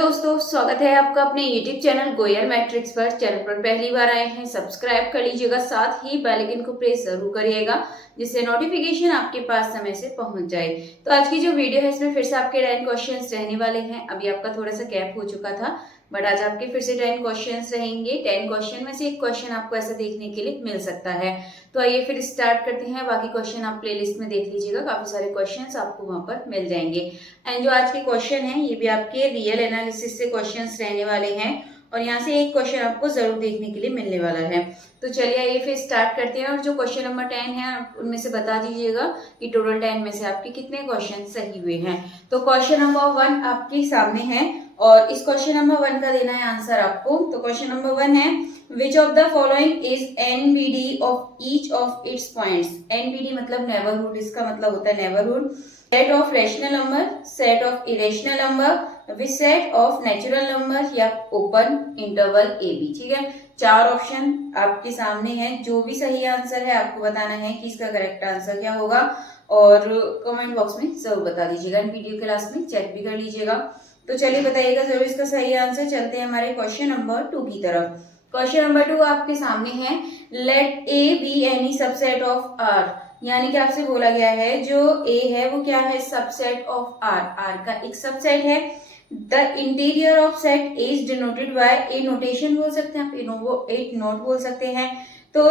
दोस्तों, स्वागत है आपका अपने YouTube चैनल गोयल मैट्रिक्स पर। चैनल पर पहली बार आए हैं, सब्सक्राइब कर लीजिएगा, साथ ही बेल आइकन को प्रेस जरूर करिएगा जिससे नोटिफिकेशन आपके पास समय से पहुंच जाए। तो आज की जो वीडियो है इसमें फिर से आपके 10 क्वेश्चंस रहने वाले हैं। अभी आपका थोड़ा सा गैप हो चुका था, बट आज आपके फिर से 10 क्वेश्चंस रहेंगे। 10 क्वेश्चन में से एक क्वेश्चन आपको ऐसा देखने के लिए मिल सकता है। तो आइए फिर स्टार्ट करते हैं। बाकी क्वेश्चन आप प्लेलिस्ट में देख लीजिएगा, काफी सारे क्वेश्चंस आपको वहां पर मिल जाएंगे। एंड जो आज के क्वेश्चन हैं ये भी आपके रियल एनालिसिस से क्वेश्चंस रहने वाले हैं और यहाँ से एक क्वेश्चन आपको जरूर देखने के लिए मिलने वाला है। तो चलिए आइए फिर स्टार्ट करते हैं। और जो क्वेश्चन नंबर 10 है उनमें से बता दीजिएगा कि टोटल 10 में से आपके कितने क्वेश्चन सही हुए हैं। तो क्वेश्चन नंबर 1 आपके सामने है और इस क्वेश्चन नंबर 1 का देना है आंसर आपको। तो क्वेश्चन नंबर 1 है, which of the following is NBD of each of its points. NBD मतलब नेबरहुड, इसका मतलब होता है neighbourhood. Set of rational number, set of irrational number, which set of natural number या ओपन इंटरवल ए बी। ठीक है, 4 option आपके सामने हैं। जो भी सही आंसर है आपको बताना है कि इसका करेक्ट आंसर क्या होगा और कमेंट बॉक्स में जरूर बता दीजिएगा। वीडियो क्लास में चेक भी कर लीजिएगा। तो चलिए बताइएगा जरूर इसका सही आंसर। चलते हैं हमारे क्वेश्चन नंबर 2 की तरफ। क्वेश्चन नंबर 2 आपके सामने है, let A be any subset of R. यानी कि आपसे बोला गया है जो ए है वो क्या है, सबसेट ऑफ आर। आर का एक सबसेट है। The interior of set A is denoted by, A notation बोल सकते हैं आप, ए नोट बोल सकते हैं। तो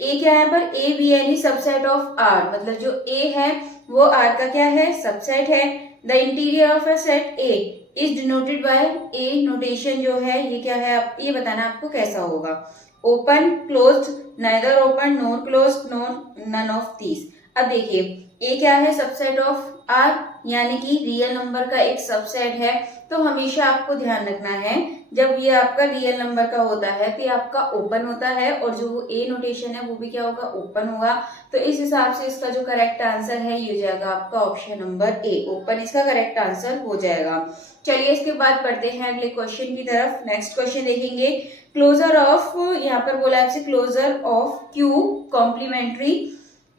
ए क्या है पर, A be any subset of R, मतलब जो ए है वो आर का क्या है, सबसेट है। The interior of a set A is denoted by, A notation जो है ये क्या है, आप ये बताना आपको कैसा होगा। Open, closed, neither open, nor closed, nor none of these. अब देखिए ए क्या है, सबसेट ऑफ आर, यानी कि रियल नंबर का एक सबसेट है। तो हमेशा आपको ध्यान रखना है जब ये आपका रियल नंबर का होता है तो ये आपका ओपन होता है और जो ए नोटेशन है वो भी क्या होगा, ओपन होगा। तो इस हिसाब से इसका जो करेक्ट आंसर है ये हो जाएगा आपका ऑप्शन नंबर ए, ओपन इसका करेक्ट आंसर हो जाएगा। चलिए इसके बाद बढ़ते हैं अगले क्वेश्चन की तरफ। नेक्स्ट क्वेश्चन देखेंगे, क्लोजर ऑफ, यहाँ पर बोला आपसे closure of Q complementary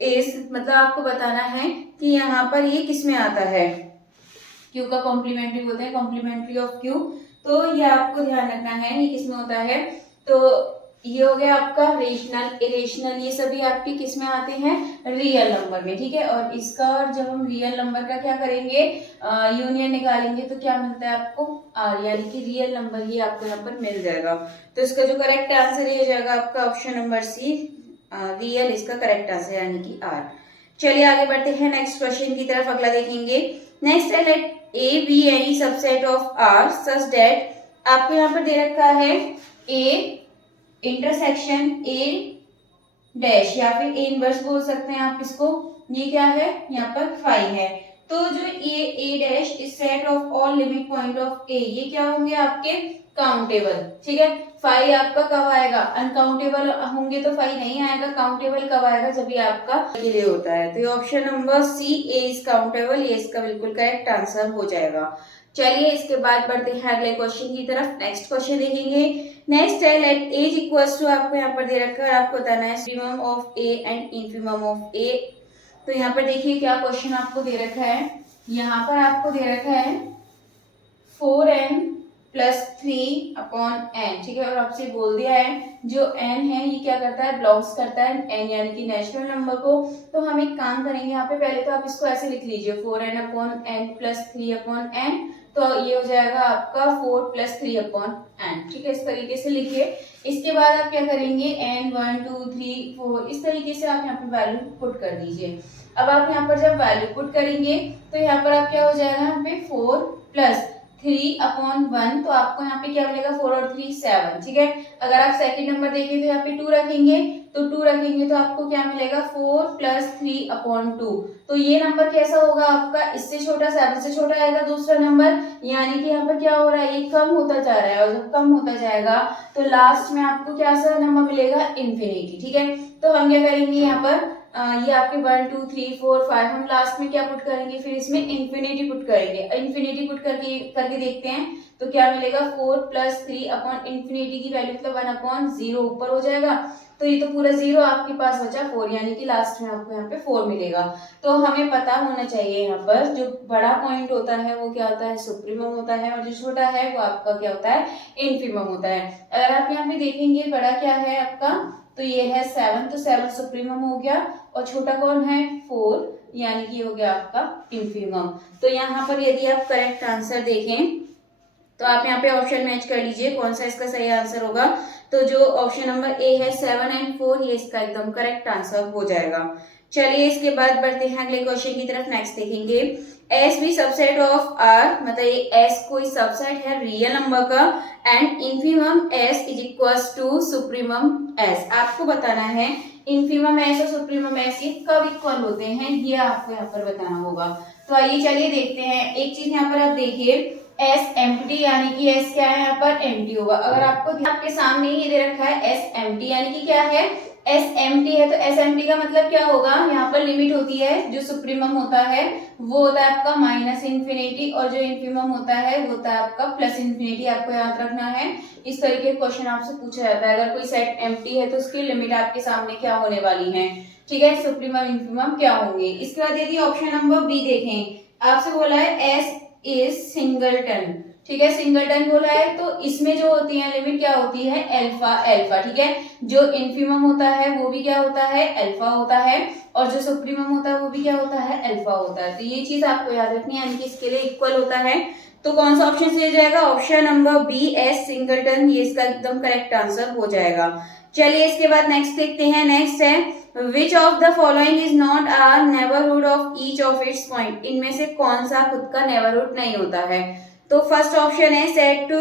is, मतलब आपको बताना है कि यहाँ पर ये किस में आता है। क्यू का कॉम्प्लीमेंट्री बोलते हैं, कॉम्प्लीमेंट्री ऑफ क्यू। तो ये आपको ध्यान रखना है ये किस में होता है। तो ये हो गया आपका रेशनल, इरेशनल, ये सभी आपके किस में आते हैं, रियल नंबर में। ठीक है, और इसका और जब हम रियल नंबर का क्या करेंगे, यूनियन निकालेंगे तो क्या मिलता है आपको, आर, यानी कि रियल नंबर ही आपको यहाँ पर मिल जाएगा। तो इसका जो करेक्ट आंसर ये हो जाएगा आपका ऑप्शन नंबर सी, रियल इसका करेक्ट आंसर यानी कि आर। चलिए आगे बढ़ते हैं नेक्स्ट क्वेश्चन की तरफ। अगला देखेंगे, नेक्स्ट है, let A be any subset of R such that, आपको यहाँ पर दे रखा है ए इंटरसेक्शन ए डैश या फिर ए इनवर्स बोल सकते हैं आप इसको। ये क्या है, यहाँ पर फाइव है। तो जो A dash is set of all limit point of A, ये क्या होंगे आपके काउंटेबल। ठीक है, फाइव आपका कब आएगा, अनकाउंटेबल होंगे तो फाइव नहीं आएगा। काउंटेबल कब आएगा, जब ये आपका के लिए होता है। तो ये option number C, A is countable, ये इसका बिल्कुल करेक्ट आंसर हो जाएगा। चलिए इसके बाद बढ़ते हैं अगले क्वेश्चन की तरफ। नेक्स्ट क्वेश्चन देखेंगे, नेक्स्ट है, लेट एज इक्वल्स टू, आपको यहाँ पर दे रखा है, आपको बताना है maximum of A and infimum of A. तो यहाँ पर देखिए क्या क्वेश्चन आपको दे रखा है। यहाँ पर आपको दे रखा है 4n प्लस 3 अपॉन एन। ठीक है, और आपसे बोल दिया है जो n है ये क्या करता है, बिलोंग्स करता है n यानी कि नेचुरल नंबर को। तो हम एक काम करेंगे यहाँ पे, पहले तो आप इसको ऐसे लिख लीजिए 4n upon n plus 3 upon n। तो ये हो जाएगा आपका 4 प्लस 3 अपॉन n। ठीक है, इस तरीके से लिखिए। इसके बाद आप क्या करेंगे, n 1 2 3 4 इस तरीके से आप यहाँ पे वैल्यू पुट कर दीजिए। अब आप यहाँ पर जब वैल्यू पुट करेंगे तो यहाँ पर आप क्या हो जाएगा, यहाँ पे 4 प्लस 3 अपॉन 1, तो आपको यहाँ पे क्या मिलेगा, 4 और 3 7। ठीक है, अगर आप सेकंड नंबर देखें तो यहाँ पे 2 रखेंगे, तो 2 रखेंगे तो आपको क्या मिलेगा, 4 प्लस 3 अपॉन 2। तो ये नंबर कैसा होगा आपका, इससे छोटा, 7 से छोटा आएगा दूसरा नंबर, यानी कि यहाँ पर क्या हो रहा है, ये कम होता जा रहा है। और जब कम होता जाएगा तो लास्ट में आपको क्या सा नंबर मिलेगा, इन्फिनिटी। ठीक है, तो हम क्या करेंगे यहाँ पर ये आपके 1 2 3 4 5 हम लास्ट में क्या पुट करेंगे, फिर इसमें इन्फिनिटी पुट करेंगे। इन्फिनिटी पुट करके देखते हैं तो क्या मिलेगा, 4 + 3 अपॉन इन्फिनिटी की वैल्यू मतलब 1/0 ऊपर हो जाएगा, तो ये तो पूरा 0 आपके पास बचा 4, यानी कि लास्ट में आपको यहाँ पे 4 मिलेगा। तो हमें पता होना चाहिए यहाँ पर जो बड़ा पॉइंट होता है वो क्या होता है, सुप्रीमम होता है, और जो छोटा है वो आपका क्या होता है, इनफीमम होता है। अगर आप यहाँ पे देखेंगे बड़ा क्या है आपका, तो ये है 7, तो 7 सुप्रीमम हो गया, और छोटा कौन है 4, यानी कि हो गया आपका इनफीमम। तो यहाँ पर यदि आप करेक्ट आंसर देखें तो आप यहाँ पे ऑप्शन मैच कर लीजिए कौन सा इसका सही आंसर होगा। तो जो ऑप्शन नंबर ए है 7 और 4, ये इसका एकदम करेक्ट आंसर हो जाएगा। चलिए इसके बाद बढ़ते हैं अगले क्वेश्चन की तरफ। नेक्स्ट देखेंगे, S be subset of R, मतलब ये एस कोई सबसेट है रियल नंबर का, and infimum S is equals to supremum S. आपको बताना है इनफीमम एस और सुप्रीमम एस ये कब इक्वल होते हैं, ये आपको यहाँ पर बताना होगा। तो आइए चलिए देखते हैं। एक चीज यहाँ पर आप देखिए, एस एम्प्टी यानी कि एस क्या है यहाँ पर एम्प्टी होगा। अगर आपके सामने ये दे रखा है एस एम्प्टी, यानी कि क्या है एस एम्प्टी है, तो एस एम्प्टी का मतलब क्या होगा, यहाँ पर लिमिट होती है जो सुप्रीमम होता है वो होता है आपका -इन्फिनिटी, और जो इनफीमम होता है वो होता है आपका +इन्फिनिटी। आपको याद रखना है, इस तरीके का क्वेश्चन आपसे पूछा जाता है। अगर कोई सेट एम्प्टी है तो उसकी लिमिट आपके सामने क्या होने वाली है, ठीक है, सुप्रीमम इनफीमम क्या होंगे। इसके बाद यदि ऑप्शन नंबर बी देखें, आपसे बोला है एस इज सिंगलटन, ठीक है, सिंगलटन बोला है, तो इसमें जो होती है लिमिट क्या होती है अल्फा अल्फा, ठीक है। जो इनफीमम होता है वो भी क्या होता है अल्फा होता है, और जो सुप्रीमम होता है वो भी क्या होता है अल्फा होता है। तो ये चीज आपको याद रखनी है, यानी कि इसके लिए इक्वल होता है। तो कौन सा ऑप्शन से जाएगा, option number B S singleton, ये इसका एकदम करेक्ट आंसर हो जाएगा। चलिए इसके बाद नेक्स्ट देखते हैं। नेक्स्ट है Which of the following is not a neighborhood of each of its point? इनमें से कौन सा खुद का नेबरहुड नहीं होता है। तो फर्स्ट ऑप्शन है सेट टू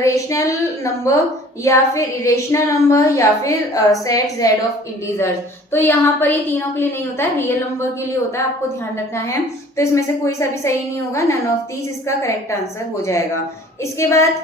रेशनल नंबर, या फिर इरेशनल नंबर, या फिर सेट जेड ऑफ इंटीजर्स। तो यहाँ पर ये तीनों के लिए नहीं होता है, रियल नंबर के लिए होता है, आपको ध्यान रखना है। तो इसमें से कोई सा भी सही नहीं होगा, नन ऑफ दीज इसका करेक्ट आंसर हो जाएगा। इसके बाद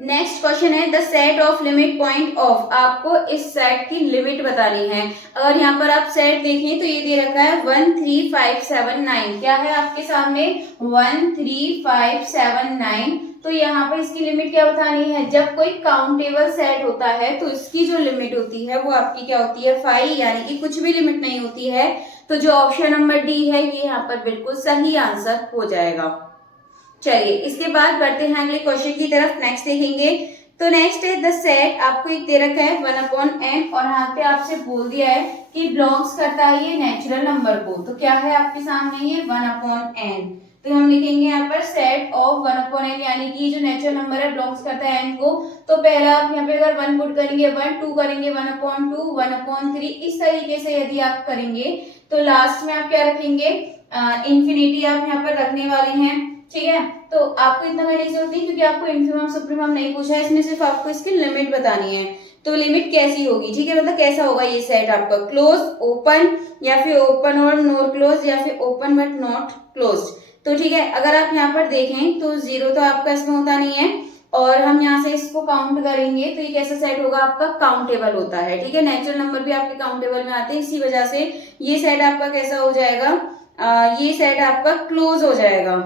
नेक्स्ट क्वेश्चन है the set of limit point of, आपको इस सेट की लिमिट बतानी है। अगर यहाँ पर आप सेट देखें तो ये दे रखा है 1 3 5 7 9, क्या है आपके सामने 1 3 5 7 9। तो यहाँ पर इसकी लिमिट क्या बतानी है, जब कोई काउंटेबल सेट होता है तो इसकी जो लिमिट होती है वो आपकी क्या होती है 5, यानी कि कुछ भी लिमिट नहीं होती है। तो जो ऑप्शन नंबर डी है ये यहाँ पर बिल्कुल सही आंसर हो जाएगा। चलिए इसके बाद बढ़ते हैं अगले क्वेश्चन की तरफ। नेक्स्ट देखेंगे, तो नेक्स्ट है द सेट, आपको एक दे रखा है 1/n, और यहाँ पे आपसे बोल दिया है कि बिलोंग्स करता है ये नेचुरल नंबर को। तो क्या है आपके सामने ये 1/n, तो हम लिखेंगे यहाँ पर सेट ऑफ 1/n, यानी कि जो नेचुरल नंबर है बिलोंग्स करता है n को। तो पहला आप यहाँ पे अगर 1 पुट करेंगे 1, 2 करेंगे 1/2, 1/3, इस तरीके से यदि आप करेंगे तो लास्ट में आप क्या रखेंगे, इन्फिनिटी आप यहाँ पर रखने वाले हैं, ठीक है। तो आपको इतना करने की जरूरत नहीं, क्योंकि आपको इनफीमम सुप्रीमम नहीं पूछा है, इसमें सिर्फ आपको इसकी लिमिट बतानी है। तो लिमिट कैसी होगी, ठीक है, मतलब कैसा होगा ये सेट आपका, क्लोज ओपन, या फिर ओपन और नॉट क्लोज, या फिर ओपन बट नॉट क्लोज। तो ठीक है, अगर आप यहाँ पर देखें तो 0 तो आपका इसमें होता नहीं है, और हम यहाँ से इसको काउंट करेंगे तो ये कैसा सेट होगा आपका काउंटेबल होता है, ठीक है। नेचुरल नंबर भी आपके काउंटेबल में आते हैं, इसी वजह से ये सेट आपका कैसा हो जाएगा, ये सेट आपका क्लोज हो जाएगा।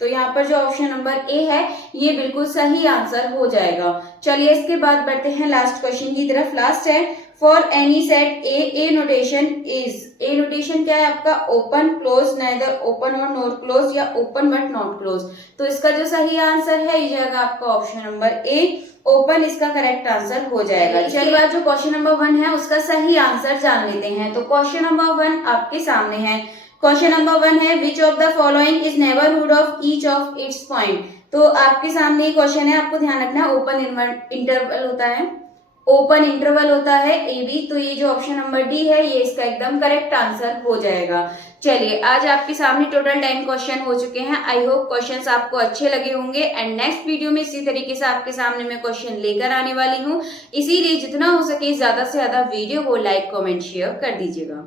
तो यहाँ पर जो ऑप्शन नंबर ए है ये बिल्कुल सही आंसर हो जाएगा। चलिए इसके बाद बढ़ते हैं लास्ट क्वेश्चन की तरफ। लास्ट है for any set A notation is, A notation क्या है आपका ओपन क्लोज, नाइदर ओपन और नॉट क्लोज, या ओपन बट नॉट क्लोज। तो इसका जो सही आंसर है ये जाएगा आपका ऑप्शन नंबर ए, ओपन इसका करेक्ट आंसर हो जाएगा। चलिए बाद जो क्वेश्चन नंबर 1 है उसका सही आंसर जान लेते हैं। तो क्वेश्चन नंबर 1 आपके सामने है। क्वेश्चन नंबर 1 है which of the following is neighbourhood of each of its point. तो आपके सामने क्वेश्चन है, आपको ध्यान रखना है ओपन इंटरवल होता है, ओपन इंटरवल होता है ए बी। तो ये जो ऑप्शन नंबर डी है ये इसका एकदम करेक्ट आंसर हो जाएगा। चलिए आज आपके सामने टोटल 10 क्वेश्चन हो चुके हैं। आई होप क्वेश्चंस आपको अच्छे लगे होंगे, एंड नेक्स्ट वीडियो में इसी तरीके से आपके सामने मैं क्वेश्चन लेकर आने वाली हूँ। इसीलिए जितना हो सके ज्यादा से ज्यादा वीडियो को लाइक कमेंट शेयर कर दीजिएगा।